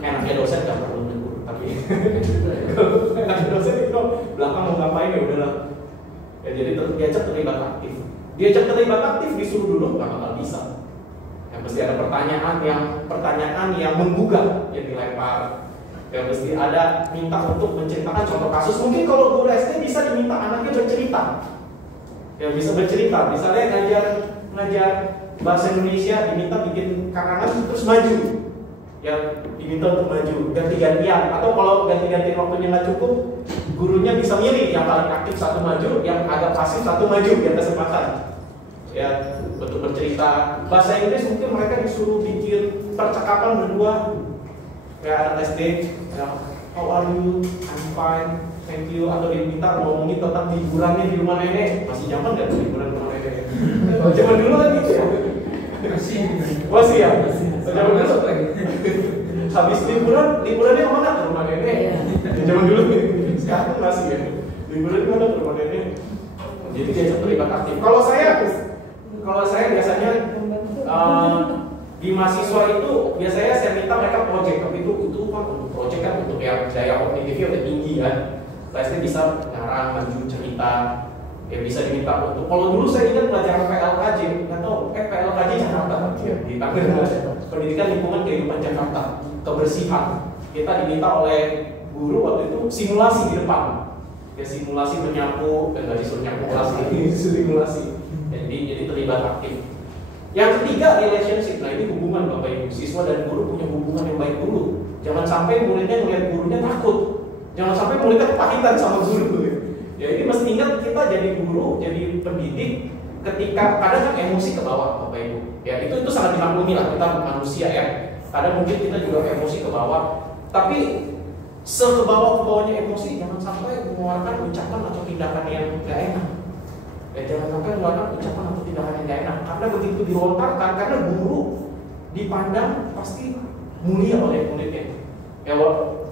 Enaknya dosen nggak perlu negur, tapi enaknya dosen itu belakang mau ngapain ya udahlah. Ya, jadi diajak terlibat aktif. Diajak terlibat aktif disuruh dulu nggak bakal bisa. Yang mesti ada pertanyaan yang menggugah yang dilempar. Yang mesti ada minta untuk menceritakan contoh kasus. Mungkin kalau guru SD bisa diminta anaknya bercerita. Ya bisa bercerita. Misalnya ngajar bahasa Indonesia diminta bikin karangan terus maju. Ya diminta untuk maju ganti-gantian. Atau kalau ganti-gantian waktunya nggak cukup, gurunya bisa milih yang paling aktif satu maju, yang agak pasif satu maju biar kesempatan. Ya untuk bercerita. Bahasa Inggris mungkin mereka disuruh bikin percakapan berdua. Kayak anak SD, ya, how are you? I'm fine, thank you. Atau diminta ngomongin tentang liburannya di rumah nenek. Masih zaman nggak liburan rumah nenek? Zaman dulu kan gitu ya? Masih ya? Zaman dulu lagi. Habis liburannya kemana? Ke rumah nenek. Zaman dulu, sekarang masih ya. Liburan kemana? Ke rumah nenek. Jadi diajak terlibat aktif. Kalau saya biasanya di mahasiswa itu biasanya saya minta mereka project, tapi itu kan untuk project kan untuk yang daya kognitifnya udah tinggi kan. Pasti bisa ngarang, maju cerita, ya bisa diminta untuk. Kalau dulu saya ingat pelajaran PLKJ, nggak tahu, PLKJ Jakarta ya, di Tangerang, pendidikan lingkungan kehidupan Jakarta, kebersihan. Kita diminta oleh guru waktu itu simulasi di depan, ya simulasi menyapu, dan nggak disuruh nyapu kelas ini, simulasi. Jadi terlibat aktif. Yang ketiga, relationship. Nah ini hubungan Bapak Ibu, siswa dan guru punya hubungan yang baik dulu. Jangan sampai muridnya melihat gurunya takut. Jangan sampai muridnya kepahitan sama guru. Ya ini mesti ingat kita jadi guru, jadi pendidik. Ketika kadang kan emosi ke bawah Bapak Ibu. Ya itu sangat dimaklumi lah, kita manusia ya. Kadang mungkin kita juga emosi ke bawah. Tapi sekebawah-kebawahnya emosi, jangan sampai mengeluarkan ucapan atau tindakan yang gak enak. Ya, jangan sampai mengeluarkan ucapan atau tindakan yang gak enak. Karena begitu dilontarkan, karena guru dipandang pasti mulia oleh muridnya. Ya,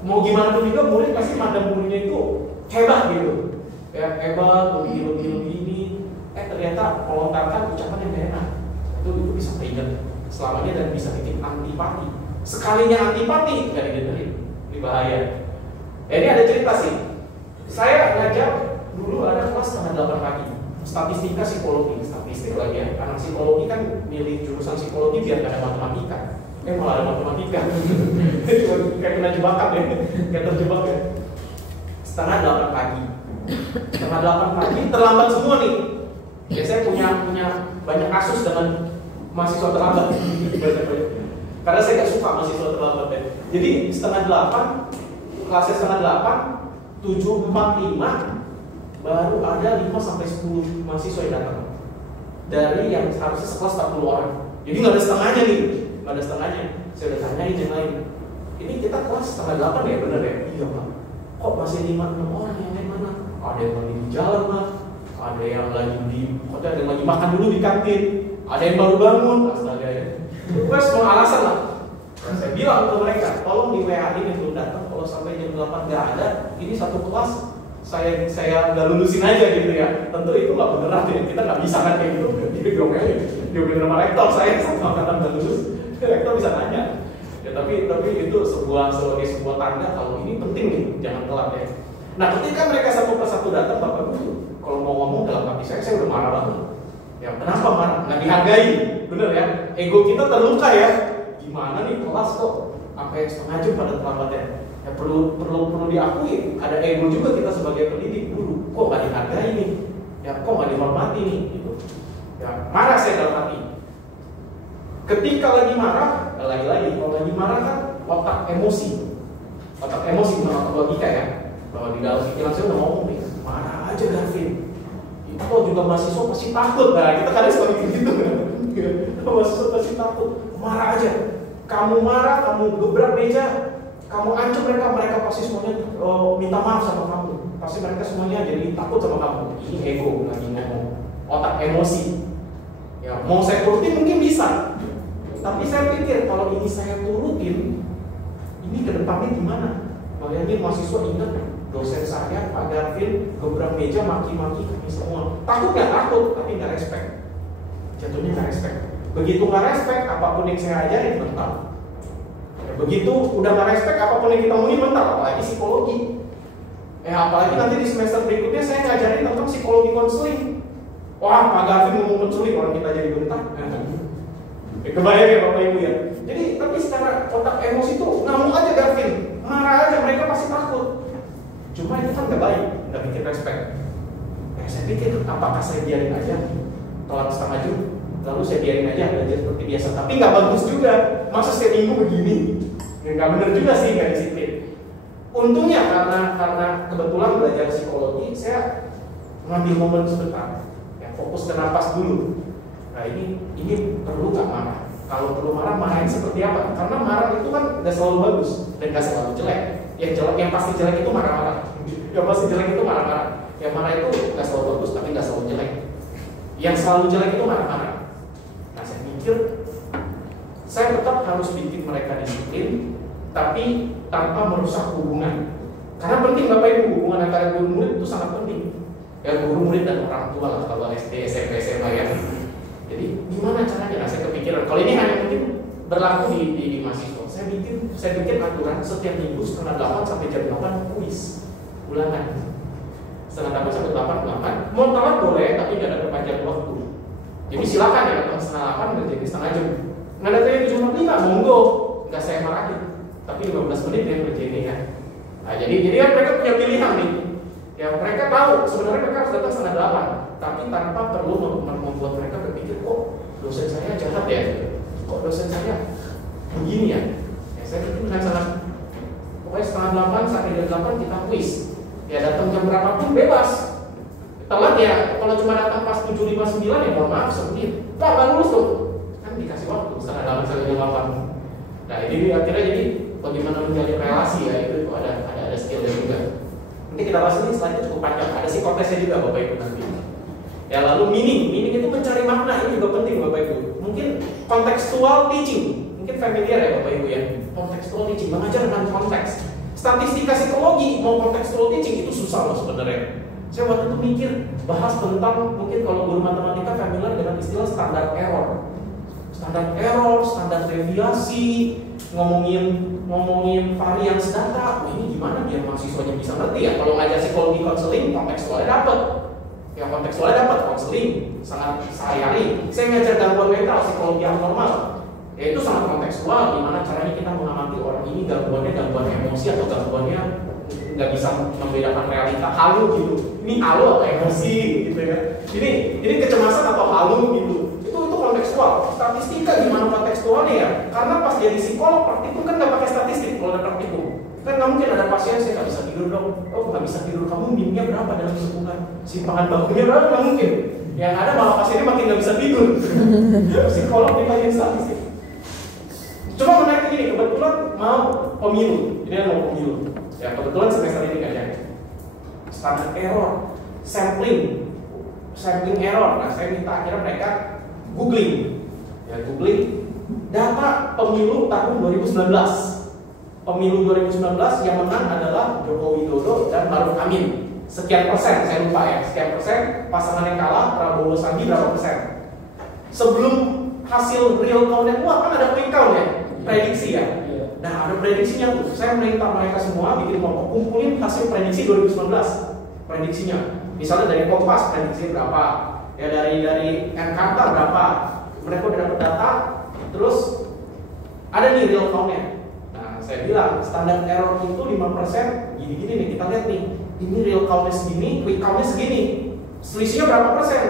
mau gimana pun juga murid pasti mandang gurunya itu hebat gitu. Ya, hebat, lebih ini. Ternyata melontarkan ucapan yang gak enak. Itu bisa keinget selamanya dan bisa bikin antipati. Sekalinya antipati gak didengerin, ini bahaya. Ini ada cerita sih. Saya ngajar dulu ada kelas setengah 8 pagi. Statistika psikologi, statistik lagi ya. Anak psikologi kan milih jurusan psikologi biar gak ada matematika. Malah ada matematika. Kayak kena jebakan ya, kayak terjebak ya. Setengah 8 pagi. Setengah 8 pagi terlambat semua nih. Ya saya punya banyak kasus dengan mahasiswa terlambat. Karena saya gak suka mahasiswa terlambat ya. Jadi setengah 8, kelasnya setengah 8, 7.45 baru ada 5-10 mahasiswa yang datang. Dari yang harusnya sekelas 40 orang. Jadi nggak ada setengahnya nih, nggak ada setengahnya. Saya udah tanyain yang lain. Ini kita kelas setengah 8 ya, bener ya? Iya Pak. Kok masih 5-6 orang yang lain mana? Ada yang lagi di jalan Pak. Ada yang lagi ada yang lagi makan dulu di kantin. Ada yang baru bangun. Astaga ya. Gue semua alasan lah. Saya bilang ke mereka, tolong di WA ini belum datang. Kalau sampai jam 8 nggak ada, ini satu kelas saya nggak lulusin aja gitu ya. Tentu itu nggak beneran ya, kita nggak bisa kan kayak gitu. Jadi diomelin, diomelin sama rektor, saya sama angkatan nggak lulus, rektor bisa nanya. Ya tapi itu sebagai sebuah tanda kalau ini penting nih, jangan telat ya. Nah ketika mereka satu persatu datang, Bapak Guru, kalau mau ngomong dalam hati saya udah marah banget. Ya kenapa marah? Nggak dihargai, bener ya? Ego kita terluka ya. Gimana nih kelas kok sampai setengah jam pada terlambatnya? Ya perlu diakui, ada ego juga kita sebagai pendidik guru. Kok nggak dihargai nih? Ya kok nggak dihormati nih? Gitu. Ya marah saya dalam hati. Ketika lagi marah, lagi-lagi kalau lagi marah kan otak emosi otak logika ya. Bahwa di dalam pikiran saya udah ngomong nih, marah aja Gavin. Itu juga mahasiswa pasti takut. Nah kita kadang suka gitu kan. Mahasiswa pasti takut. Marah aja. Kamu marah, kamu gebrak meja, kamu ancam mereka pasti semuanya minta maaf sama kamu. Pasti mereka semuanya jadi takut sama kamu. Ini ego lagi ngomong, otak emosi. Ya mau saya turutin mungkin bisa, tapi saya pikir kalau ini saya turutin, ini kedepannya gimana? Bayangin mahasiswa ingat dosen saya Pak Gavin gebrak meja maki-maki kami semua. Takut nggak takut, tapi nggak respect. Jatuhnya nggak respect. Begitu nggak respect, apapun yang saya ajarin mental. begitu udah nggak respect apapun yang kita omongin mental, apalagi psikologi. Apalagi nanti di semester berikutnya saya ngajarin tentang psikologi konseling. Wah, Pak Gavin ngomong konseling, orang kita jadi bentak. Kebayang ya Bapak Ibu ya. Jadi tapi secara otak emosi itu ngamuk aja Gavin, marah aja, mereka pasti takut. Cuma itu kan gak baik, gak bikin respect. Saya pikir apakah saya biarin aja telat setengah jam, lalu saya biarin aja belajar seperti biasa. Tapi nggak bagus juga, masa setiap minggu begini, nggak bener juga sih, nggak disiplin. Untungnya karena kebetulan belajar psikologi, saya ngambil momen sebentar, ya fokus ke napas dulu. Nah ini perlu nggak marah? Kalau perlu marah, marahnya seperti apa? Karena marah itu kan nggak selalu bagus dan nggak selalu jelek. Yang pasti jelek itu marah-marah. Yang pasti jelek itu marah-marah. Yang marah itu nggak selalu bagus, tapi nggak selalu jelek. Yang selalu jelek itu marah-marah. Nah saya pikir saya tetap harus bikin mereka disiplin, tapi tanpa merusak hubungan. Karena penting Bapak Ibu, hubungan antara guru murid itu sangat penting. Ya guru murid dan orang tua lah kalau SD, SMP, SMA ya. Jadi gimana caranya? Nah saya kepikiran. Kalau ini hanya mungkin berlaku di mahasiswa. Saya bikin aturan setiap minggu setengah 8 sampai jam 8 kuis ulangan. Setengah 8 sampai 8 ulangan. Mau telat boleh, tapi nggak ada perpanjang waktu. Jadi silakan ya datang setengah 8 dan jadi setengah jam. Nggak ada yang 7.45, monggo, nggak saya marahin. Tapi 15 menit yang berjadi ya. Nah, jadi kan mereka punya pilihan nih. Ya mereka tahu sebenarnya mereka harus datang setengah 8, tapi tanpa perlu membuat mereka berpikir kok dosen saya jahat ya, kok dosen saya begini ya. Saya pikir dengan sangat pokoknya setengah 8 sampai jam 8 kita kuis. Ya datang jam berapapun bebas. Telat ya, kalau cuma datang pas 7.59 ya mohon maaf sedikit. Pak nggak lulus dong. Kan dikasih waktu setengah 8 sampai jam 8. Nah ini akhirnya jadi bagaimana menjalin relasi ya, itu ada skillnya juga. Nanti kita bahas ini selanjutnya cukup panjang. Ada psikotesnya juga Bapak Ibu nanti. Ya lalu meaning itu mencari makna, ini juga penting Bapak Ibu. Mungkin contextual teaching, mungkin familiar ya Bapak Ibu ya. Contextual teaching, mengajar dengan konteks. Statistika psikologi mau contextual teaching itu susah loh sebenarnya. Saya waktu itu mikir bahas tentang mungkin kalau guru matematika familiar dengan istilah standar error. Standar deviasi, ngomongin varians data. Ini gimana biar mahasiswanya bisa ngerti ya? Kalau ngajar psikologi konseling kontekstualnya dapat. Yang kontekstualnya dapat konseling sangat sehari-hari. Saya ngajar gangguan mental psikologi abnormal. Ya itu sangat kontekstual, gimana caranya kita mengamati orang ini gangguan emosi atau gangguannya nggak bisa membedakan realita halu gitu. Ini halu atau emosi gitu ya. Ini kecemasan atau halu gitu. Itu kontekstual. Statistika gimana kontekstualnya ya? Karena pas jadi psikolog praktikum kan nggak pakai statistik kalau ada praktikum. Kan nggak mungkin ada pasien saya nggak bisa tidur dong. Oh nggak bisa tidur, kamu minumnya berapa dalam sebulan? Simpangan bakunya berapa? Nggak mungkin. Yang ada malah pasiennya makin nggak bisa tidur. Psikolog dipakai statistik. Cuma menarik ini, kebetulan mau pemilu, jadi mau pemilu. Ya kebetulan semester ini kayaknya standar error, sampling error. Nah saya minta akhirnya mereka googling data pemilu tahun 2019. Pemilu 2019 yang menang adalah Joko Widodo dan Maruf Amin. Sekian persen, saya lupa ya, sekian persen. Pasangan yang kalah Prabowo Sandi berapa persen? Sebelum hasil real count-nya keluar kan ada quick count ya, prediksi ya. Nah ada prediksinya tuh. Saya minta mereka semua bikin kelompok, kumpulin hasil prediksi 2019 prediksinya. Misalnya dari Kompas prediksi berapa, ya dari Encarta berapa. Mereka udah dapat data, terus ada nih real count-nya. Nah saya bilang standar error itu 5%. Gini-gini nih kita lihat nih. Ini real count-nya segini, quick count-nya segini. Selisihnya berapa persen?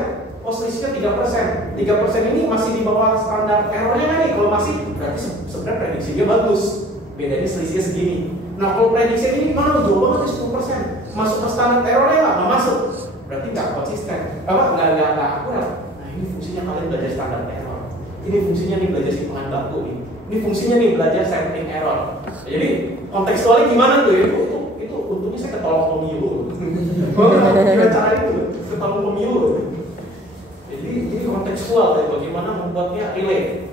Oh selisihnya 3%. 3% ini masih di bawah standar errornya kan nih? Kalau masih, berarti sebenarnya prediksinya bagus. Bedanya selisihnya segini. Nah kalau prediksi ini mana jauh banget ya 10%. Masuk ke standar errornya nggak masuk. Berarti nggak konsisten. Nggak akurat. Nah ini fungsinya kalian belajar standar error. Ini fungsinya nih belajar simpangan baku nih. Ini fungsinya nih belajar sampling error. Jadi kontekstualnya gimana tuh ya? Itu untungnya saya ketolong pemilu. Gimana cara itu? Ketolong pemilu. Jadi kontekstual ya, bagaimana membuatnya relate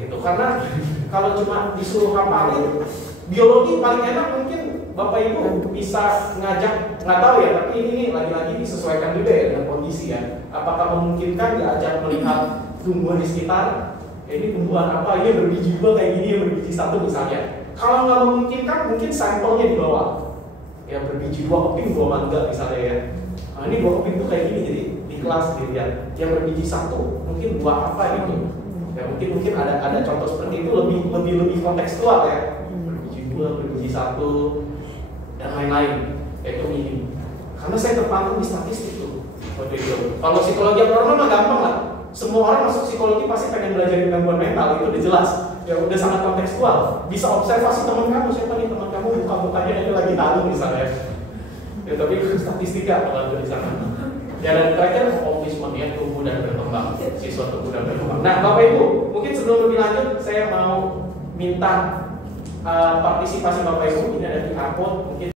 gitu. Karena kalau cuma disuruh hafalin biologi paling enak mungkin Bapak Ibu bisa ngajak, nggak tahu ya, tapi ini lagi-lagi disesuaikan juga ya dengan kondisi ya. Apakah memungkinkan diajak melihat tumbuhan di sekitar? Ya, ini tumbuhan apa? Ini berbiji dua kayak gini, yang berbiji satu misalnya. Kalau nggak memungkinkan, mungkin sampelnya dibawa. Ya berbiji 2 keping 2 mangga misalnya ya. Nah, ini 2 keping tuh kayak gini, jadi di kelas dilihat. Yang berbiji 1 mungkin 2 apa gitu. Ya mungkin ada contoh seperti itu lebih kontekstual ya. Berbiji 2, berbiji 1 dan lain-lain. Itu minim. Karena saya terpaku di statistik tuh. Kalau psikologi abnormal mah gampang lah. Semua orang masuk psikologi pasti pengen belajar gangguan mental, itu udah jelas. Ya udah sangat kontekstual. Bisa observasi teman kamu, siapa nih teman kamu muka-mukanya itu lagi tahu misalnya. Ya tapi statistika kalau di sana. Ya dan terakhir autisme ya, tumbuh dan berkembang. Siswa tumbuh dan berkembang. Nah, Bapak Ibu, mungkin sebelum lebih lanjut saya mau minta partisipasi Bapak Ibu. Ini ada QR code mungkin